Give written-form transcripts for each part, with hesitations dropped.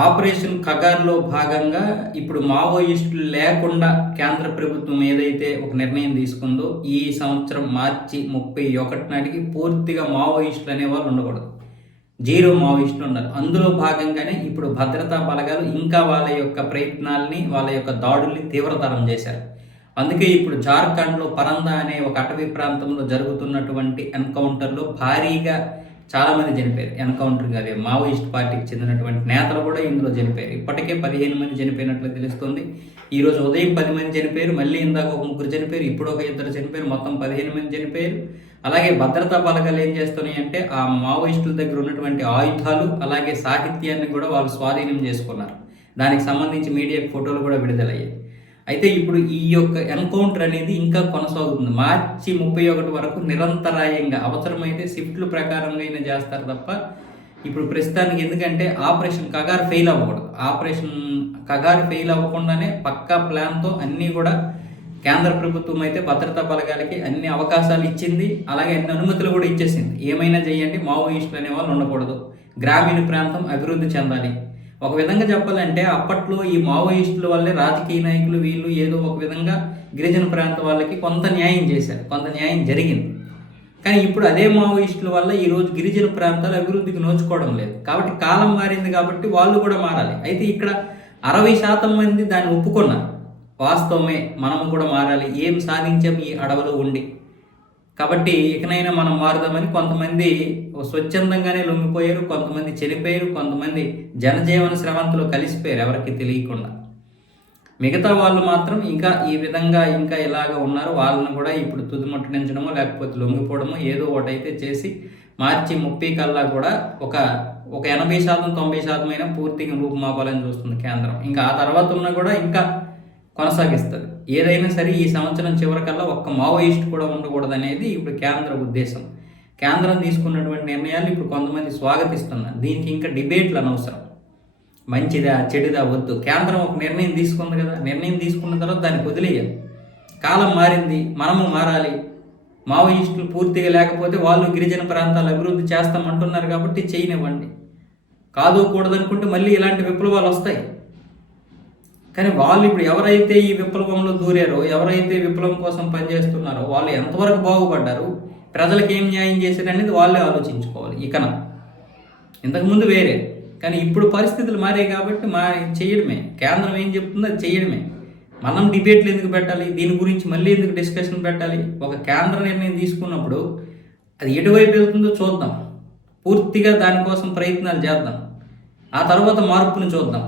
Operation కగార్‌లో భాగంగా ఇప్పుడు మావోయిస్టులు లేకుండా కేంద్ర ప్రభుత్వం ఏదైతే ఒక నిర్ణయం తీసుకుందో, ఈ సంవత్సరం మార్చి 31 నాటికి పూర్తిగా మావోయిస్టులు అనేవాళ్ళు ఉండకూడదు. జీరో మావోయిస్టులు ఉండాలి. అందులో భాగంగానే ఇప్పుడు భద్రతా బలగాలు ఇంకా వాళ్ళ యొక్క ప్రయత్నాల్ని, వాళ్ళ యొక్క దాడుల్ని తీవ్రతరం చేశారు. అందుకే ఇప్పుడు జార్ఖండ్‌లో పరందా అనే ఒక అటవీ ప్రాంతంలో జరుగుతున్నటువంటి ఎన్‌కౌంటర్‌లో భారీగా చాలామంది చనిపోయారు. ఎన్‌కౌంటర్ అదే మావోయిస్ట్ పార్టీకి చెందినటువంటి నేతలు కూడా ఇందులో చనిపోయారు. ఇప్పటికే 15 మంది చనిపోయినట్లు తెలుస్తుంది. ఈరోజు ఉదయం 10 మంది చనిపోయారు. మళ్ళీ ఇందాక ఒక ముగ్గురు చనిపోయారు. ఇప్పుడు ఒక ఇద్దరు చనిపోయారు. మొత్తం 15 మంది చనిపోయారు. అలాగే భద్రతా బలగాలు ఏం చేస్తున్నాయంటే ఆ మావోయిస్టుల దగ్గర ఉన్నటువంటి ఆయుధాలు అలాగే సాహిత్యాన్ని కూడా వాళ్ళు స్వాధీనం చేసుకున్నారు. దానికి సంబంధించి మీడియాకు ఫోటోలు కూడా విడుదలయ్యాయి. అయితే ఇప్పుడు ఈ యొక్క ఎన్కౌంటర్ అనేది ఇంకా కొనసాగుతుంది. మార్చి 31 వరకు నిరంతరాయంగా అవసరమైతే షిఫ్ట్ల ప్రకారంగా అయినా చేస్తారు తప్ప ఇప్పుడు ప్రస్తుతానికి ఎందుకంటే ఆపరేషన్ కగార్ ఫెయిల్ అవ్వకూడదు. ఆపరేషన్ కగార్ ఫెయిల్ అవ్వకుండానే పక్కా ప్లాన్తో అన్నీ కూడా కేంద్ర ప్రభుత్వం అయితే భద్రతా బలగాలకి అన్ని అవకాశాలు ఇచ్చింది. అలాగే అన్ని అనుమతులు కూడా ఇచ్చేసింది. ఏమైనా చేయండి, మావోయిస్టులు అనే వాళ్ళు ఉండకూడదు, గ్రామీణ ప్రాంతం అభివృద్ధి చెందాలి. ఒక విధంగా చెప్పాలంటే అప్పట్లో ఈ మావోయిస్టుల వల్లే రాజకీయ నాయకులు వీళ్ళు ఏదో ఒక విధంగా గిరిజన ప్రాంత వాళ్ళకి కొంత న్యాయం చేశారు, కొంత న్యాయం జరిగింది. కానీ ఇప్పుడు అదే మావోయిస్టుల వల్ల ఈరోజు గిరిజన ప్రాంతాలు అభివృద్ధికి నోచుకోవడం లేదు. కాబట్టి కాలం మారింది కాబట్టి వాళ్ళు కూడా మారాలి. అయితే ఇక్కడ 60% మంది దాన్ని ఒప్పుకున్నారు. వాస్తవమే, మనము కూడా మారాలి, ఏం సాధించాం ఈ అడవిలో ఉండి, కాబట్టి ఇకనైనా మనం మారుదామని కొంతమంది స్వచ్ఛందంగానే లొంగిపోయారు, కొంతమంది చనిపోయారు, కొంతమంది జనజీవన స్రవంతిలో కలిసిపోయారు ఎవరికి తెలియకుండా. మిగతా వాళ్ళు మాత్రం ఇంకా ఈ విధంగా ఇంకా ఇలాగ ఉన్నారు. వాళ్ళని కూడా ఇప్పుడు తుదిముట్టడించడమో లేకపోతే లొంగిపోవడమో ఏదో ఒకటైతే చేసి మార్చి 30 కల్లా కూడా ఒక 80% 90% అయినా పూర్తిగా రూపుమాపాలని చూస్తుంది కేంద్రం. ఇంకా ఆ తర్వాత ఉన్నా కూడా ఇంకా కొనసాగిస్తుంది. ఏదైనా సరే ఈ సంవత్సరం చివరికల్లా ఒక్క మావోయిస్ట్ కూడా ఉండకూడదు అనేది ఇప్పుడు కేంద్ర ఉద్దేశం. కేంద్రం తీసుకున్నటువంటి నిర్ణయాలు ఇప్పుడు కొంతమంది స్వాగతిస్తున్నారు. దీనికి ఇంకా డిబేట్లు అనవసరం. మంచిదా చెడుదా వద్దు. కేంద్రం ఒక నిర్ణయం తీసుకుంది కదా, నిర్ణయం తీసుకున్న తర్వాత దాన్ని వదిలేయాలి. కాలం మారింది, మనము మారాలి. మావోయిస్టులు పూర్తిగా లేకపోతే వాళ్ళు గిరిజన ప్రాంతాలు అభివృద్ధి చేస్తామంటున్నారు కాబట్టి చేయనివ్వండి. కాదు కూడదనుకుంటే మళ్ళీ ఇలాంటి విప్లవాలు వస్తాయి. కానీ వాళ్ళు ఇప్పుడు ఎవరైతే ఈ విప్లవంలో దూరారో, ఎవరైతే విప్లవం కోసం పనిచేస్తున్నారో వాళ్ళు ఎంతవరకు బాగుపడ్డారు, ప్రజలకు ఏం న్యాయం చేశారు అనేది వాళ్ళే ఆలోచించుకోవాలి. ఇంతకుముందు వేరే, కానీ ఇప్పుడు పరిస్థితులు మారాయి కాబట్టి చేయడమే. కేంద్రం ఏం చెప్తుందో అది చేయడమే. మనం డిబేట్లు ఎందుకు పెట్టాలి, దీని గురించి మళ్ళీ ఎందుకు డిస్కషన్ పెట్టాలి? ఒక కేంద్ర నిర్ణయం తీసుకున్నప్పుడు అది ఎటువైపు వెళ్తుందో చూద్దాం, పూర్తిగా దానికోసం ప్రయత్నాలు చేద్దాం, ఆ తర్వాత మార్పును చూద్దాం.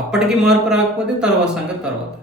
అప్పటికీ మార్పు రాకపోతే తర్వాత సంగతి తర్వాత.